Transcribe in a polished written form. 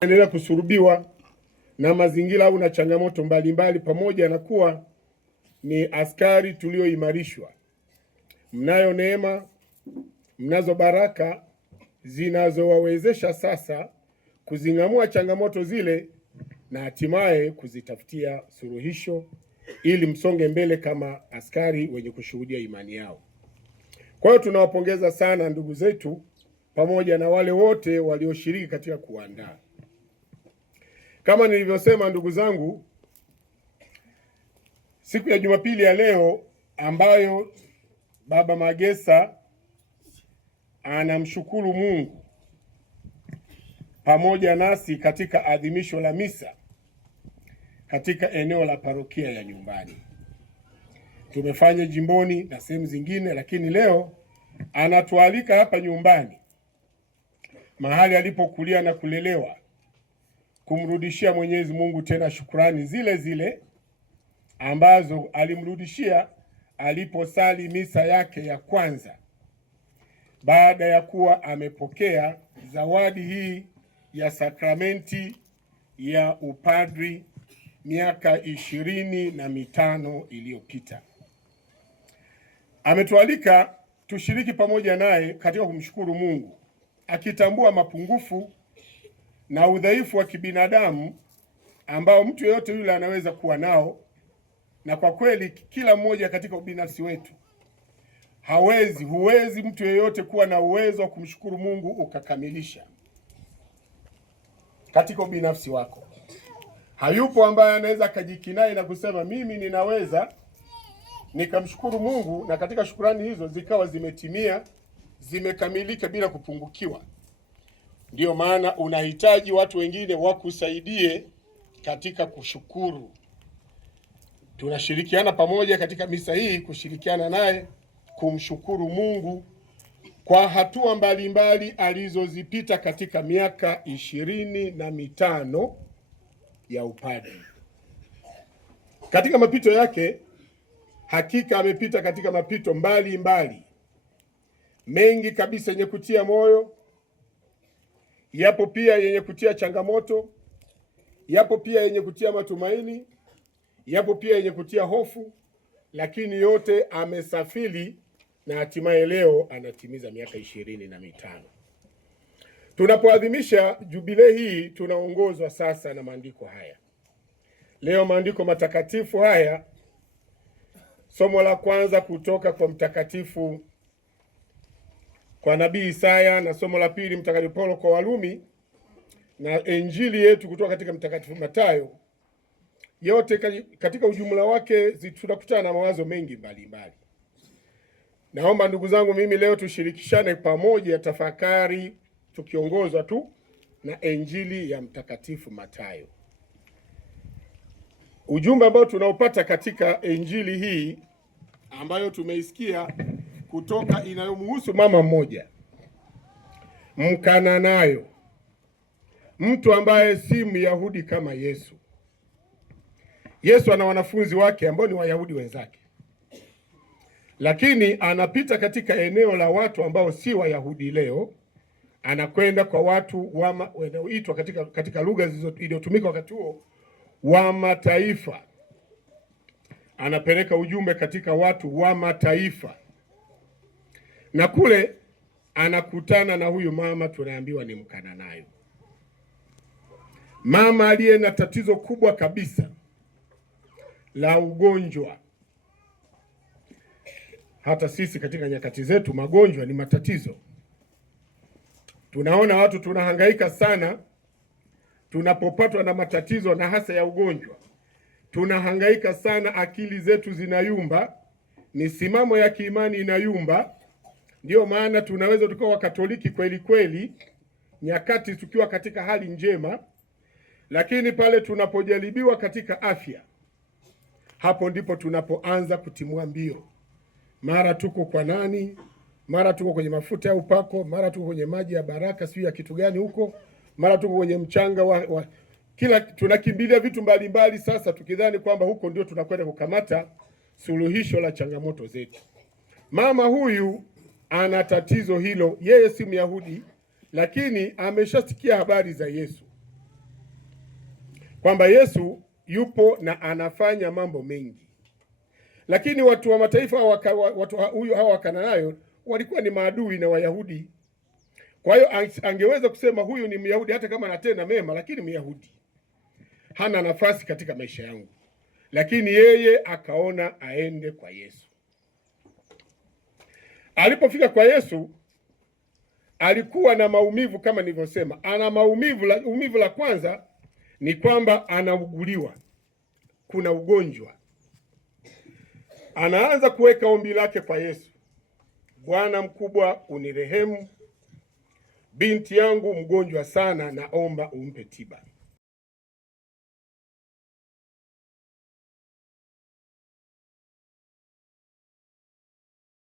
endelea kusurubiwa na mazingira au na changamoto mbalimbali, pamoja na kuwa ni askari tulioimarishwa. Mnayo neema, mnazo baraka zinazowawezesha sasa kuzing'amua changamoto zile na hatimaye kuzitafutia suluhisho ili msonge mbele kama askari wenye kushuhudia imani yao. Kwa hiyo tunawapongeza sana ndugu zetu pamoja na wale wote walioshiriki katika kuandaa. Kama nilivyosema, ndugu zangu, siku ya Jumapili ya leo ambayo Baba Magesa anamshukuru Mungu pamoja nasi katika adhimisho la misa katika eneo la parokia ya nyumbani. Tumefanya jimboni na sehemu zingine, lakini leo anatualika hapa nyumbani, mahali alipokulia na kulelewa, kumrudishia Mwenyezi Mungu tena shukrani zile zile ambazo alimrudishia aliposali misa yake ya kwanza baada ya kuwa amepokea zawadi hii ya sakramenti ya upadri miaka 25 iliyopita. Ametualika tushiriki pamoja naye katika kumshukuru Mungu, akitambua mapungufu na udhaifu wa kibinadamu ambao mtu yeyote yule anaweza kuwa nao, na kwa kweli kila mmoja katika ubinafsi wetu huwezi mtu yeyote kuwa na uwezo wa kumshukuru Mungu ukakamilisha katika ubinafsi wako. Hayupo ambaye anaweza akajikinai na kusema mimi ninaweza nikamshukuru Mungu na katika shukrani hizo zikawa zimetimia, zimekamilika bila kupungukiwa. Ndiyo maana unahitaji watu wengine wakusaidie katika kushukuru. Tunashirikiana pamoja katika misa hii, kushirikiana naye kumshukuru Mungu kwa hatua mbalimbali alizozipita katika miaka 25 ya upadri. Katika mapito yake, hakika amepita katika mapito mbalimbali mengi kabisa yenye kutia moyo. Yapo pia yenye kutia changamoto, yapo pia yenye kutia matumaini, yapo pia yenye kutia hofu, lakini yote amesafiri na hatimaye leo anatimiza miaka 25. Tunapoadhimisha jubilei hii tunaongozwa sasa na maandiko haya. Leo maandiko matakatifu haya, somo la kwanza kutoka kwa mtakatifu kwa nabii Isaya, na somo la pili mtakatifu Paulo kwa Warumi, na injili yetu kutoka katika mtakatifu Mathayo, yote katika ujumla wake tunakutana na mawazo mengi mbalimbali. Naomba ndugu zangu, mimi leo tushirikishane pamoja tafakari, tukiongozwa tu na injili ya mtakatifu Mathayo. Ujumbe ambao tunaopata katika injili hii ambayo tumeisikia kutoka, inayomhusu mama mmoja Mkananayo, mtu ambaye si Myahudi kama Yesu. Yesu ana wanafunzi wake ambao ni Wayahudi wenzake, lakini anapita katika eneo la watu ambao si Wayahudi. Leo anakwenda kwa watu wanaoitwa katika lugha iliyotumika wakati huo wa mataifa. Anapeleka ujumbe katika watu wa mataifa, na kule anakutana na huyu mama tunaambiwa ni Mkananayo, mama aliye na tatizo kubwa kabisa la ugonjwa. Hata sisi katika nyakati zetu magonjwa ni matatizo. Tunaona watu tunahangaika sana tunapopatwa na matatizo, na hasa ya ugonjwa. Tunahangaika sana, akili zetu zinayumba, misimamo ya kiimani inayumba. Ndio maana tunaweza tukawa Wakatoliki kweli kweli nyakati tukiwa katika hali njema, lakini pale tunapojaribiwa katika afya, hapo ndipo tunapoanza kutimua mbio. Mara tuko kwa nani, mara tuko kwenye mafuta ya upako, mara tuko kwenye maji ya baraka, sio ya kitu gani huko, mara tuko kwenye mchanga kila tunakimbilia vitu mbalimbali. Sasa tukidhani kwamba huko ndio tunakwenda kukamata suluhisho la changamoto zetu. Mama huyu ana tatizo hilo. Yeye si Myahudi, lakini ameshasikia habari za Yesu. kwamba Yesu yupo na anafanya mambo mengi, lakini watu wa mataifa hawa Wakananayo walikuwa ni maadui na Wayahudi. Kwa hiyo angeweza kusema huyu ni Myahudi hata kama anatenda mema, lakini Myahudi hana nafasi katika maisha yangu. Lakini yeye akaona aende kwa Yesu. Alipofika kwa Yesu alikuwa na maumivu kama nilivyosema. Ana umivu la kwanza ni kwamba anauguliwa, kuna ugonjwa. Anaanza kuweka ombi lake kwa Yesu: Bwana mkubwa, unirehemu, binti yangu mgonjwa sana, naomba umpe tiba.